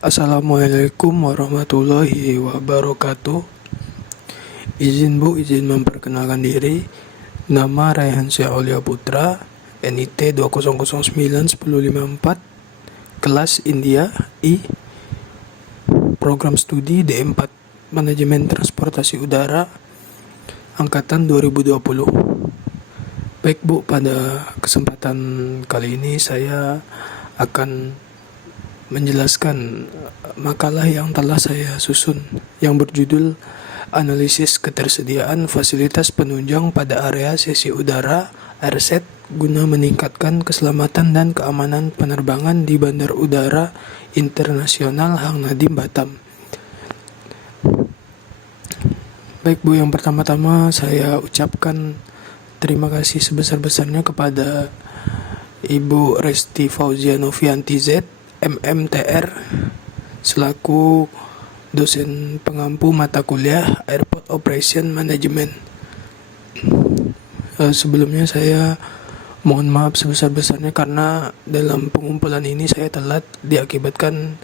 Assalamualaikum warahmatullahi wabarakatuh. Izin memperkenalkan diri. Nama Raihan Syah Aulia Putra, NIT 200910554, kelas India I, program studi D4, Manajemen Transportasi Udara, angkatan 2020. Baik Bu, pada kesempatan kali ini saya akan menjelaskan makalah yang telah saya susun yang berjudul Analisis Ketersediaan Fasilitas Penunjang pada Area Sisi Udara (AirSet) guna meningkatkan keselamatan dan keamanan penerbangan di Bandar Udara Internasional Hang Nadiem Batam. Baik Bu, yang pertama-tama saya ucapkan terima kasih sebesar-besarnya kepada Ibu Resti Fauzia Novianti Z, MMTR, selaku dosen pengampu mata kuliah Airport Operation Management. Sebelumnya saya mohon maaf sebesar-besarnya karena dalam pengumpulan ini saya telat diakibatkan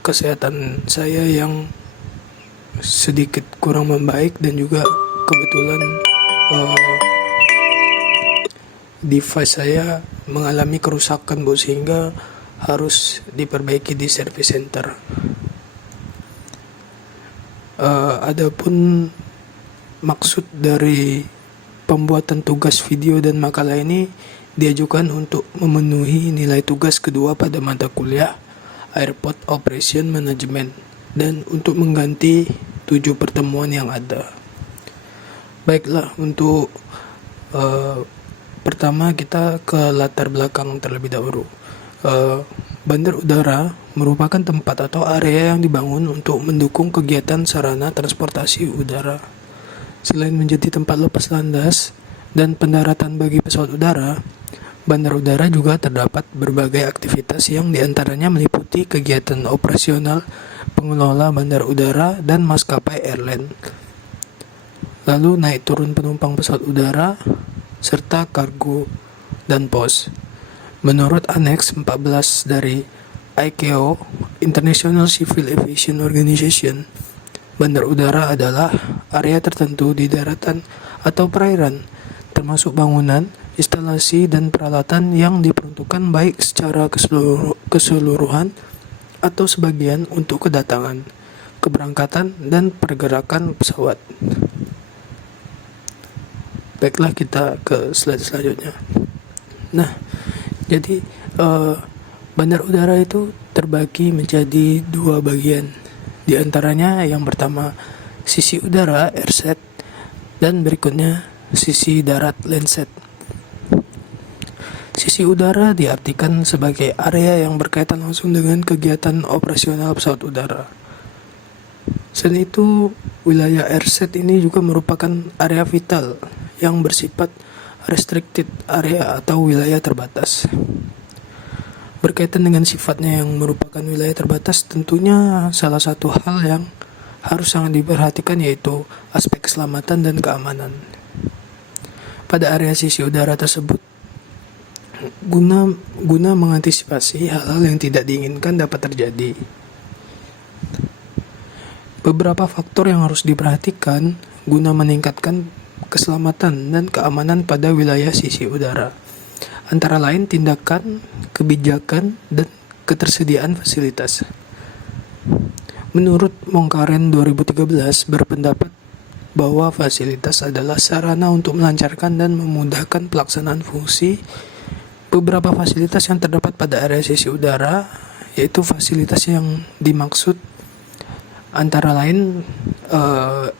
kesehatan saya yang sedikit kurang membaik dan juga kebetulan device saya mengalami kerusakan Bu, sehingga harus diperbaiki di service center. Adapun maksud dari pembuatan tugas video dan makalah ini diajukan untuk memenuhi nilai tugas kedua pada mata kuliah Airport Operation Management dan untuk mengganti 7 pertemuan yang ada. Baiklah, untuk pertama kita ke latar belakang terlebih dahulu. Bandar udara merupakan tempat atau area yang dibangun untuk mendukung kegiatan sarana transportasi udara. Selain menjadi tempat lepas landas dan pendaratan bagi pesawat udara, bandar udara juga terdapat berbagai aktivitas yang diantaranya meliputi kegiatan operasional pengelola bandar udara dan maskapai airline, lalu naik turun penumpang pesawat udara, serta kargo dan pos. Menurut Aneks 14 dari ICAO, International Civil Aviation Organization, bandar udara adalah area tertentu di daratan atau perairan, termasuk bangunan, instalasi, dan peralatan yang diperuntukkan baik secara keseluruhan atau sebagian untuk kedatangan, keberangkatan, dan pergerakan pesawat. Baiklah, kita ke slide selanjutnya. Nah, jadi bandar udara itu terbagi menjadi 2 bagian. Di antaranya yang pertama sisi udara AirSet dan berikutnya sisi darat Landset. Sisi udara diartikan sebagai area yang berkaitan langsung dengan kegiatan operasional pesawat udara. Selain itu, wilayah AirSet ini juga merupakan area vital yang bersifat restricted area atau wilayah terbatas. Berkaitan dengan sifatnya yang merupakan wilayah terbatas, tentunya salah satu hal yang harus sangat diperhatikan yaitu aspek keselamatan dan keamanan. Pada area sisi udara tersebut, guna mengantisipasi hal-hal yang tidak diinginkan dapat terjadi, beberapa faktor yang harus diperhatikan guna meningkatkan keselamatan dan keamanan pada wilayah sisi udara, antara lain tindakan, kebijakan, dan ketersediaan fasilitas. Menurut Mongkaren 2013 berpendapat bahwa fasilitas adalah sarana untuk melancarkan dan memudahkan pelaksanaan fungsi. Beberapa fasilitas yang terdapat pada area sisi udara, yaitu fasilitas yang dimaksud antara lain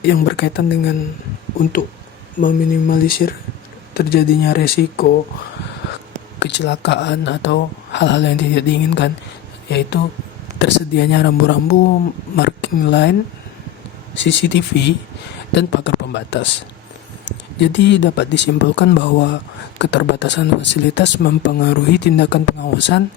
yang berkaitan dengan untuk meminimalisir terjadinya resiko kecelakaan atau hal-hal yang tidak diinginkan, yaitu tersedianya rambu-rambu, marking line, CCTV, dan pagar pembatas. Jadi dapat disimpulkan bahwa keterbatasan fasilitas mempengaruhi tindakan pengawasan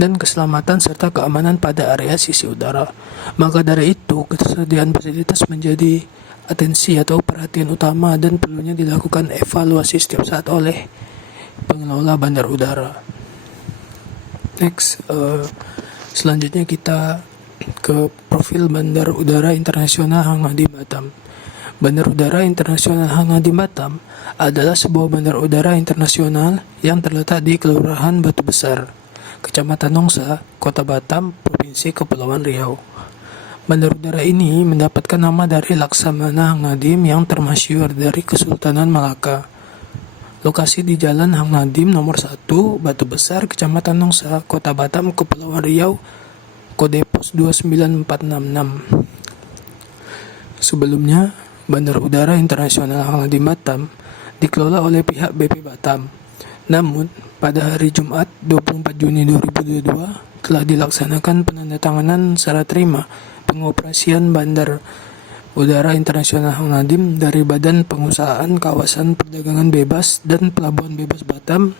dan keselamatan serta keamanan pada area sisi udara. Maka dari itu, ketersediaan fasilitas menjadi atensi atau perhatian utama dan perlunya dilakukan evaluasi setiap saat oleh pengelola bandar udara. Next, Selanjutnya kita ke profil Bandar Udara Internasional Hang Nadiem Batam. Bandar Udara Internasional Hang Nadiem Batam adalah sebuah bandar udara internasional yang terletak di Kelurahan Batu Besar, Kecamatan Nongsa, Kota Batam, Provinsi Kepulauan Riau. Bandar udara ini mendapatkan nama dari Laksamana Hang Nadiem yang termasyhur dari Kesultanan Malaka. Lokasi di Jalan Hang Nadiem nomor 1, Batu Besar, Kecamatan Nongsa, Kota Batam, Kepulauan Riau, kode pos 29466. Sebelumnya, Bandar Udara Internasional Hang Nadiem Batam dikelola oleh pihak BP Batam. Namun, pada hari Jumat 24 Juni 2022 telah dilaksanakan penandatanganan syarat terima pengoperasian Bandar Udara Internasional Hang Nadiem dari Badan Pengusahaan Kawasan Perdagangan Bebas dan Pelabuhan Bebas Batam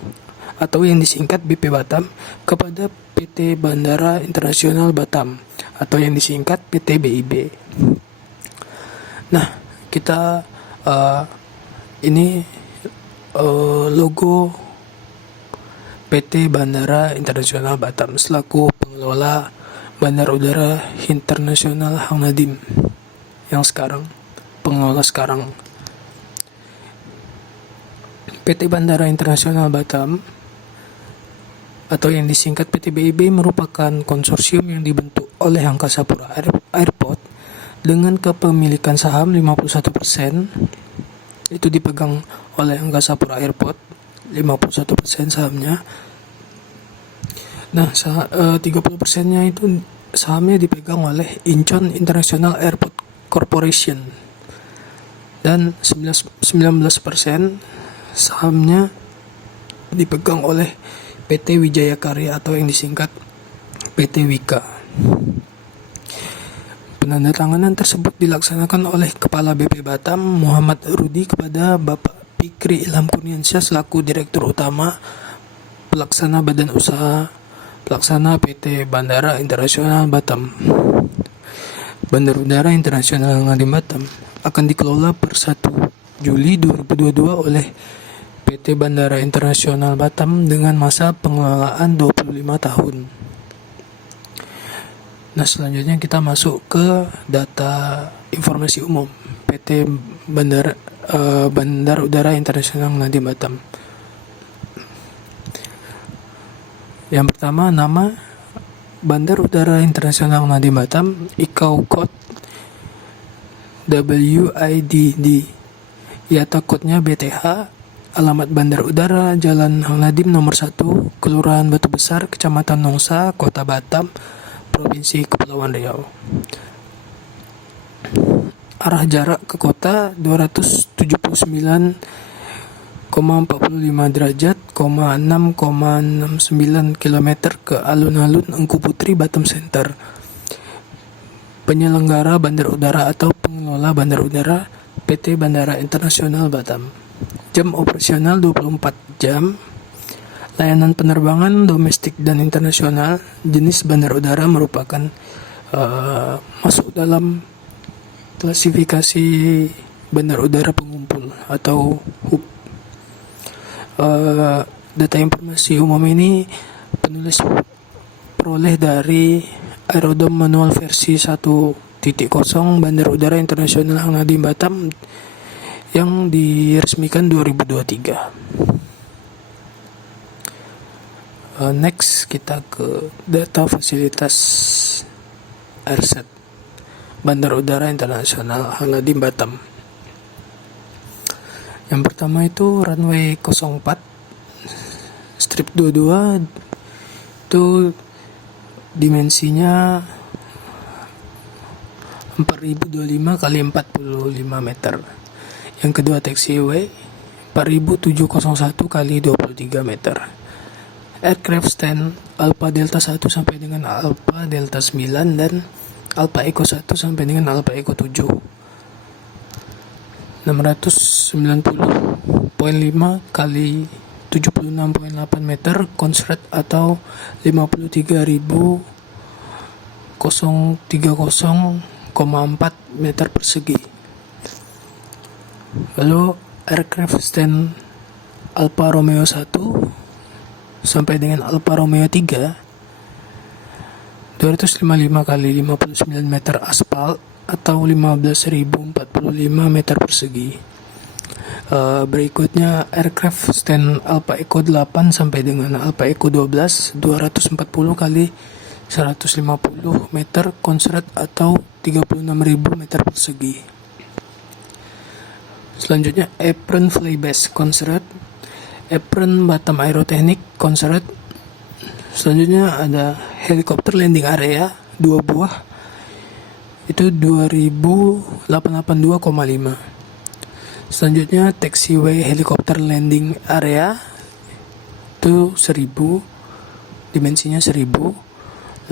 atau yang disingkat BP Batam kepada PT Bandara Internasional Batam atau yang disingkat PT BIB. Nah, kita ini logo PT Bandara Internasional Batam selaku pengelola Bandar Udara Internasional Hang Nadiem yang pengelola sekarang. PT Bandara Internasional Batam atau yang disingkat PT BIB merupakan konsorsium yang dibentuk oleh Angkasa Pura Airport dengan kepemilikan saham 51%, itu dipegang oleh Angkasa Pura Airport 51% sahamnya. Nah, 30%-nya itu sahamnya dipegang oleh Incheon International Airport Corporation dan 19% sahamnya dipegang oleh PT Wijaya Karya atau yang disingkat PT Wika. Penandatanganan tersebut dilaksanakan oleh Kepala BP Batam Muhammad Rudi kepada Bapak Fikri Ilham Kurniansyah selaku Direktur Utama Pelaksana Badan Usaha Pelaksana PT Bandara Internasional Batam. Bandar Udara Internasional Hang Nadiem Batam akan dikelola per 1 Juli 2022 oleh PT Bandara Internasional Batam dengan masa pengelolaan 25 tahun. Nah, selanjutnya kita masuk ke data informasi umum PT Bandar Udara Internasional Hang Nadiem Batam. Yang pertama, nama Bandar Udara Internasional Hang Nadiem Batam, ICAO Code WIDD, IATA kodenya BTH, alamat Bandar Udara Jalan Hang Nadiem nomor 1, Kelurahan Batu Besar, Kecamatan Nongsa, Kota Batam, Provinsi Kepulauan Riau. Arah jarak ke kota 279,45 derajat, 6,69 km ke alun-alun Engku Putri Batam Center. Penyelenggara bandar udara atau pengelola bandar udara PT Bandara Internasional Batam. Jam operasional 24 jam. Layanan penerbangan domestik dan internasional. Jenis bandar udara merupakan masuk dalam klasifikasi bandar udara pengumpul atau HUP. Data informasi umum ini penulis peroleh dari Aerodom Manual versi 1.0 Bandar Udara Internasional Hang Nadiem Batam yang diresmikan 2023. Next kita ke data fasilitas airset Bandar Udara Internasional Hang Nadiem Batam. Yang pertama itu runway 04 strip 22, itu dimensinya 4025 kali 45 meter. Yang kedua taxiway 4701 kali 23 meter. Aircraft stand Alpha Delta 1 sampai dengan Alpha Delta 9 dan Alpha Echo 1 sampai dengan Alpha Echo 7. 690,5 kali 76,8 meter konslet atau 53.030,4 meter persegi. Lalu aircraft stand Alfa Romeo 1 sampai dengan Alfa Romeo 3 255 kali 59 meter aspal atau 15.045 meter persegi. Berikutnya aircraft stand Alpha Echo 8 sampai dengan Alpha Echo 12 240 kali 150 meter konsert atau 36.000 meter persegi. Selanjutnya apron flybase konsert, apron batam aeroteknik konsert. Selanjutnya ada helikopter landing area 2 buah, itu 2882,5. Selanjutnya taxiway helikopter landing area itu 1000, dimensinya 1000.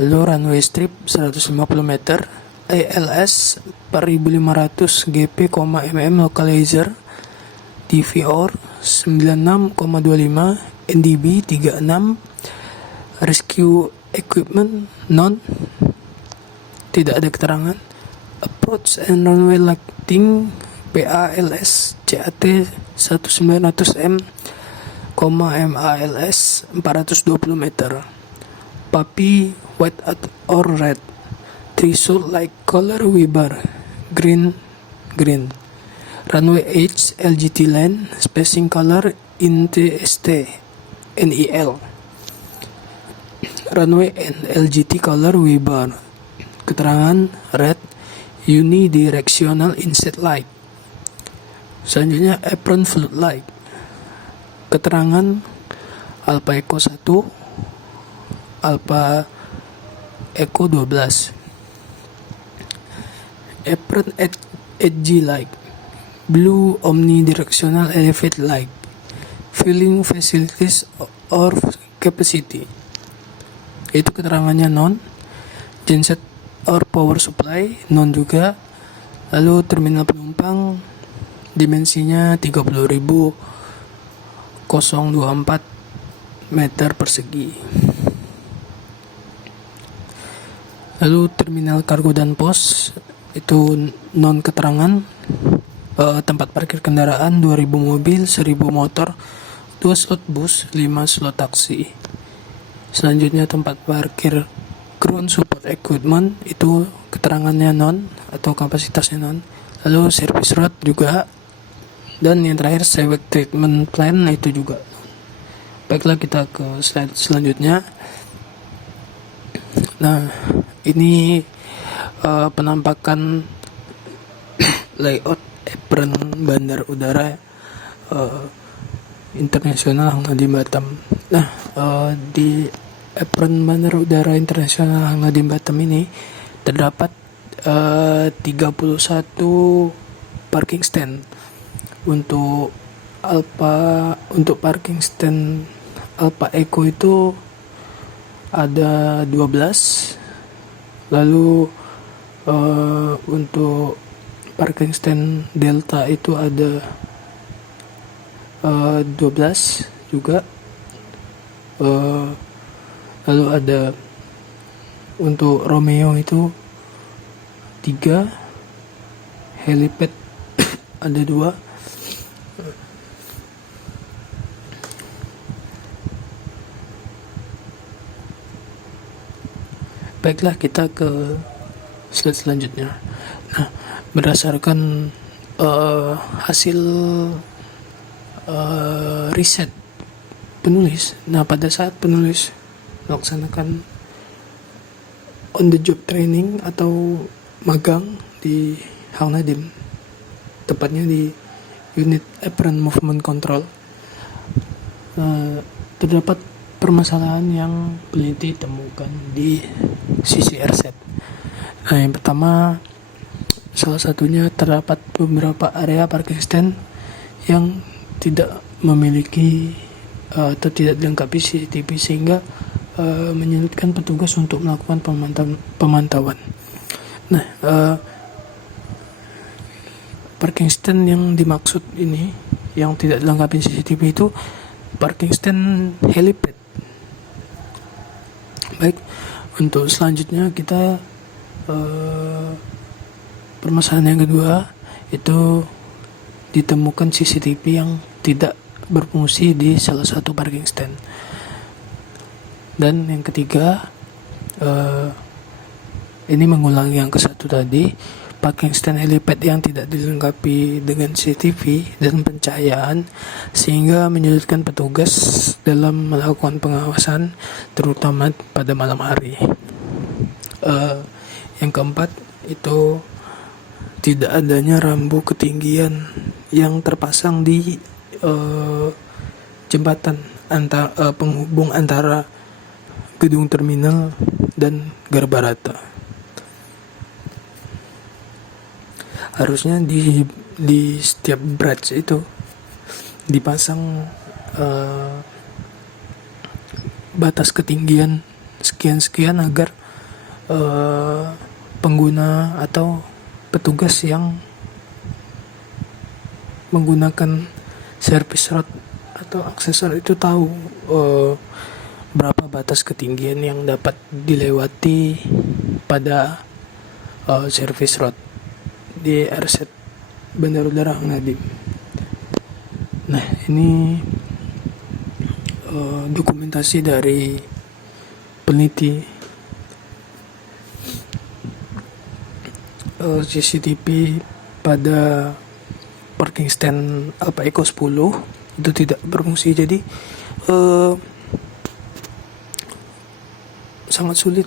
Lalu runway strip 150 meter, ALS 4500 GP, mm localizer, DVR 96,25, NDB 36, rescue equipment non, tidak ada keterangan. Approach and runway lighting PALS CAT 1900M, MALS 420 meter. Puppy white or red, threshold like color Weber green. Runway H LGT line, spacing color INTST NEL. Runway N LGT color Weber, keterangan red, unidirectional inset light. Selanjutnya apron float light, keterangan Alpha Echo 1, Alpha Echo 12. Apron edge light, blue omnidirectional elevate light, filling facilities or capacity, itu keterangannya non. Genset or power supply non juga. Lalu terminal penumpang dimensinya 30.024 meter persegi. Lalu terminal kargo dan pos itu non keterangan. Tempat parkir kendaraan 2000 mobil, 1000 motor, 2 slot bus, 5 slot taksi. Selanjutnya tempat parkir ground support equipment itu keterangannya non atau kapasitasnya non. Lalu service road juga. Dan yang terakhir sewek treatment plan itu juga. Baiklah, kita ke slide selanjutnya. Nah, ini penampakan layout apron bandar udara internasional Hang Nadiem Batam. Nah, di apron bandar udara internasional Hang Nadiem Batam ini terdapat 31 parking stand. Untuk parking stand Alpha Echo itu ada 12. Lalu untuk parking stand Delta itu ada 12 juga. Lalu ada untuk Romeo itu 3, helipad ada 2. Baiklah, kita ke slide selanjutnya. Nah, berdasarkan hasil riset penulis, nah pada saat penulis melaksanakan on the job training atau magang di Hang Nadiem, tepatnya di unit apron movement control, terdapat permasalahan yang peneliti temukan di CCR set. Nah, yang pertama, salah satunya terdapat beberapa area parking stand yang tidak memiliki atau tidak dilengkapi CCTV sehingga menyulitkan petugas untuk melakukan pemantauan. Nah, parking stand yang dimaksud ini yang tidak dilengkapi CCTV itu parking stand helipad. Baik, untuk selanjutnya kita permasalahan yang kedua itu ditemukan CCTV yang tidak berfungsi di salah satu parking stand. Dan yang ketiga, Ini mengulang yang ke satu tadi, parking stand helipad yang tidak dilengkapi dengan CCTV dan pencahayaan sehingga menyulitkan petugas dalam melakukan pengawasan terutama pada malam hari. Yang keempat itu tidak adanya rambu ketinggian yang terpasang di jembatan penghubung antara gedung terminal dan Garbarata. Harusnya di setiap bridge itu dipasang batas ketinggian sekian agar pengguna atau petugas yang menggunakan service road atau aksesor itu tahu berapa batas ketinggian yang dapat dilewati pada service road di RZ Bandar Udara Hang Nadiem. Nah, ini dokumentasi dari peneliti CCTV pada parking stand Alfa Eco 10 itu tidak berfungsi, jadi sangat sulit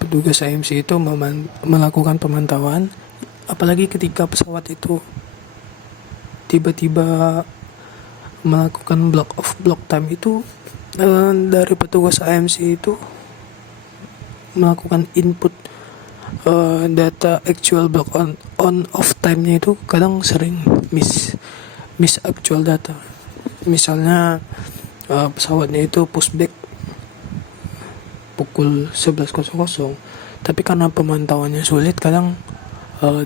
petugas AMC itu melakukan pemantauan, apalagi ketika pesawat itu tiba-tiba melakukan block time itu. Dari petugas AMC itu melakukan input data actual block on off time-nya itu kadang sering miss actual data. Misalnya pesawatnya itu pushback pukul 11.00, tapi karena pemantauannya sulit kadang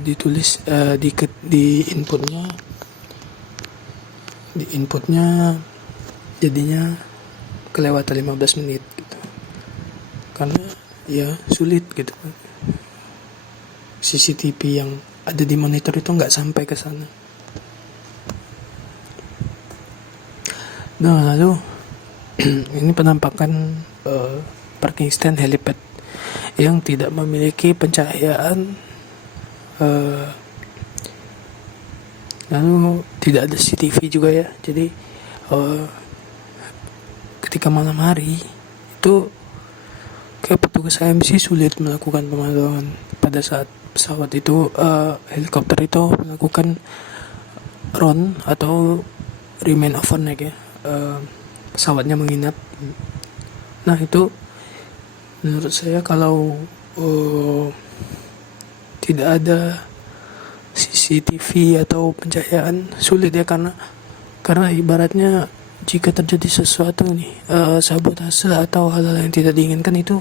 ditulis di inputnya jadinya kelewatan 15 menit gitu. Karena ya sulit gitu. CCTV yang ada di monitor itu nggak sampai ke sana. Nah, lalu ini penampakan parking stand helipad yang tidak memiliki pencahayaan, lalu tidak ada CCTV juga ya. Jadi ketika malam hari itu kayak petugas AMC sulit melakukan pemantauan pada saat pesawat itu helikopter itu melakukan RON atau remain overnight ya, pesawatnya menginap. Nah, itu menurut saya kalau tidak ada CCTV atau pencahayaan sulit ya, karena ibaratnya jika terjadi sesuatu nih, sabotase atau hal-hal yang tidak diinginkan itu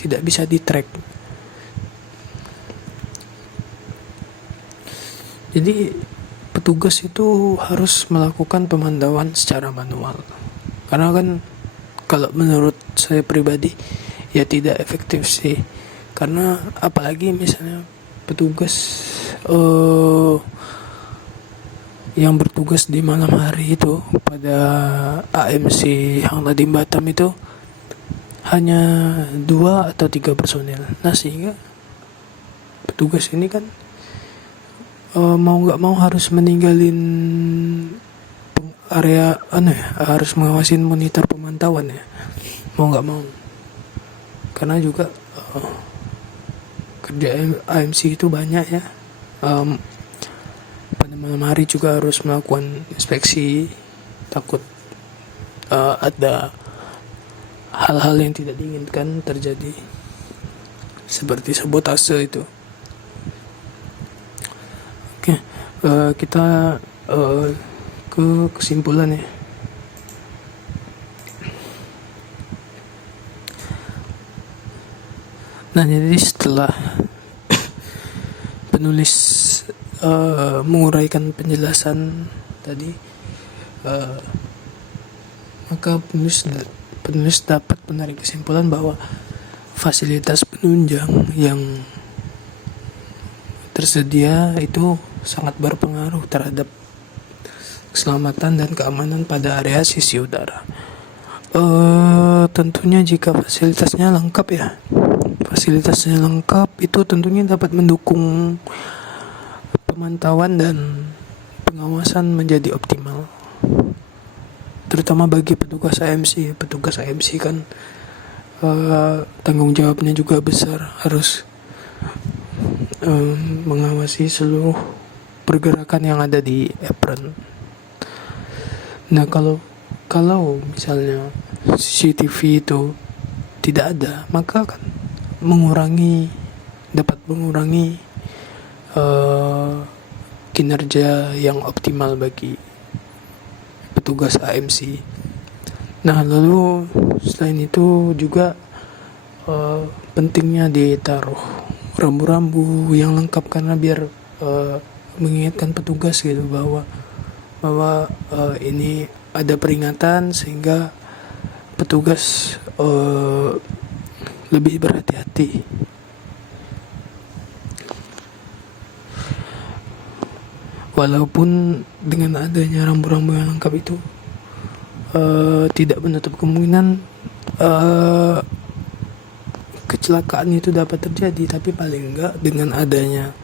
tidak bisa di-track. Jadi petugas itu harus melakukan pemantauan secara manual. Karena kan kalau menurut saya pribadi ya tidak efektif sih. Karena apalagi misalnya petugas yang bertugas di malam hari itu pada AMC Hang Nadiem Batam itu hanya 2 atau 3 personil. Nah, sehingga petugas ini kan mau nggak mau harus meninggalin area harus mengawasin monitor pemantauan ya, mau nggak mau, karena juga kerja AMC itu banyak ya. Pada malam hari juga harus melakukan inspeksi, takut ada hal-hal yang tidak diinginkan terjadi seperti sabotase itu. Oke, kita ke kesimpulan ya. Nah, jadi setelah penulis menguraikan penjelasan tadi, maka penulis dapat menarik kesimpulan bahwa fasilitas penunjang yang tersedia itu sangat berpengaruh terhadap keselamatan dan keamanan pada area sisi udara. Tentunya jika fasilitasnya lengkap ya. Fasilitasnya lengkap itu tentunya dapat mendukung pemantauan dan pengawasan menjadi optimal. Terutama bagi petugas AMC. Petugas AMC kan tanggung jawabnya juga besar, harus mengawasi seluruh pergerakan yang ada di apron. Nah, kalau misalnya CCTV itu tidak ada, maka kan dapat mengurangi kinerja yang optimal bagi petugas AMC. Nah, lalu selain itu juga pentingnya ditaruh rambu-rambu yang lengkap, karena biar mengingatkan petugas gitu bahwa ini ada peringatan, sehingga petugas lebih berhati-hati. Walaupun dengan adanya rambu-rambu yang lengkap itu tidak menutup kemungkinan kecelakaan itu dapat terjadi, tapi paling enggak dengan adanya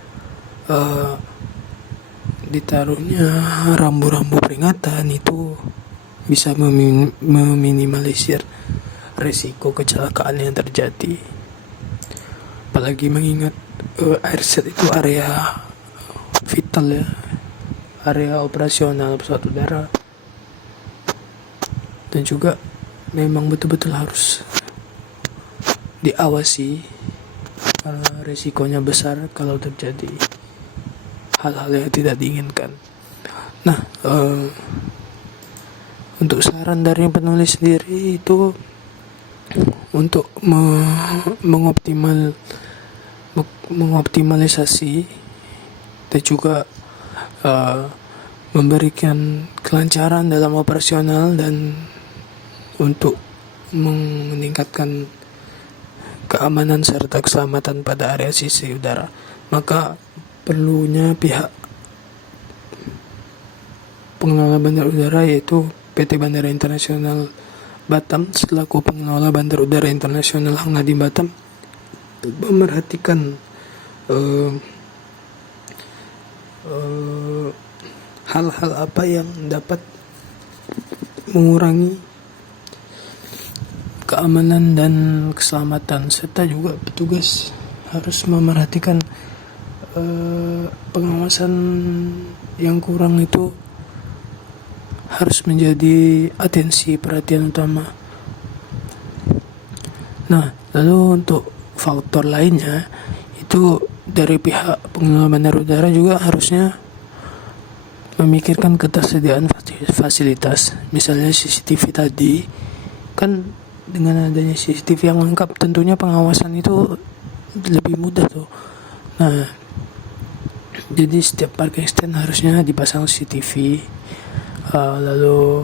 ditaruhnya rambu-rambu peringatan itu bisa meminimalisir risiko kecelakaan yang terjadi. Apalagi mengingat airset itu area vital ya, area operasional pesawat udara, dan juga memang betul-betul harus diawasi karena risikonya besar kalau terjadi hal-hal yang tidak diinginkan. Nah, untuk saran dari penulis sendiri itu untuk mengoptimalisasi dan juga memberikan kelancaran dalam operasional dan untuk meningkatkan keamanan serta keselamatan pada area sisi udara, maka perlunya pihak pengelola bandar udara, yaitu PT Bandara Internasional Batam selaku pengelola Bandar Udara Internasional Hang Nadiem Batam, memerhatikan hal-hal apa yang dapat mengurangi keamanan dan keselamatan, serta juga petugas harus memerhatikan pengawasan yang kurang itu harus menjadi atensi perhatian utama. Nah, lalu untuk faktor lainnya itu dari pihak pengelola bandar udara juga harusnya memikirkan ketersediaan fasilitas. Misalnya CCTV tadi, kan dengan adanya CCTV yang lengkap tentunya pengawasan itu lebih mudah tuh. Nah, jadi setiap parking stand harusnya dipasang CCTV. Lalu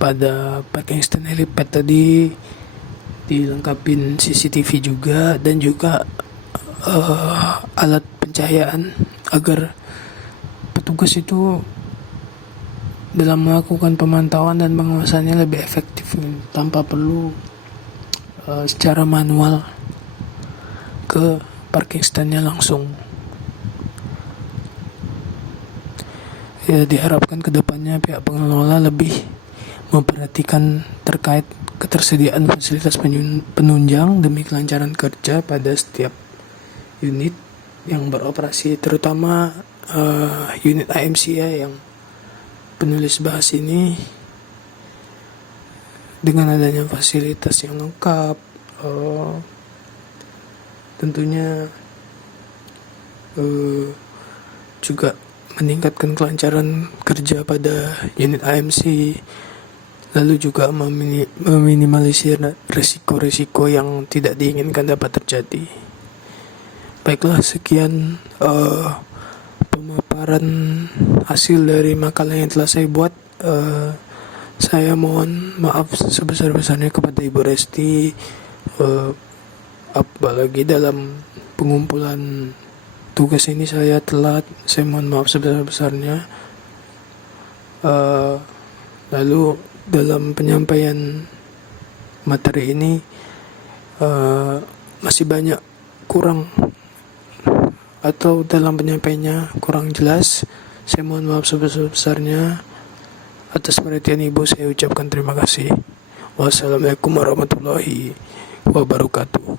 pada parking stand helipad tadi dilengkapin CCTV juga, dan juga alat pencahayaan agar petugas itu dalam melakukan pemantauan dan pengawasannya lebih efektif tanpa perlu secara manual ke parking standnya langsung. Ya, diharapkan kedepannya pihak pengelola lebih memperhatikan terkait ketersediaan fasilitas penunjang demi kelancaran kerja pada setiap unit yang beroperasi, terutama unit AMC ya, yang penulis bahas ini. Dengan adanya fasilitas yang lengkap, tentunya juga meningkatkan kelancaran kerja pada unit AMC, lalu juga meminimalisir risiko-risiko yang tidak diinginkan dapat terjadi. Baiklah, sekian pemaparan hasil dari makalah yang telah saya buat. Saya mohon maaf sebesar-besarnya kepada Ibu Resti, apalagi dalam pengumpulan tugas ini saya telat. Saya mohon maaf sebesar-besarnya. Lalu dalam penyampaian materi ini masih banyak kurang atau dalam penyampaiannya kurang jelas. Saya mohon maaf sebesar-besarnya. Atas perhatian Ibu saya ucapkan terima kasih. Wassalamualaikum warahmatullahi wabarakatuh.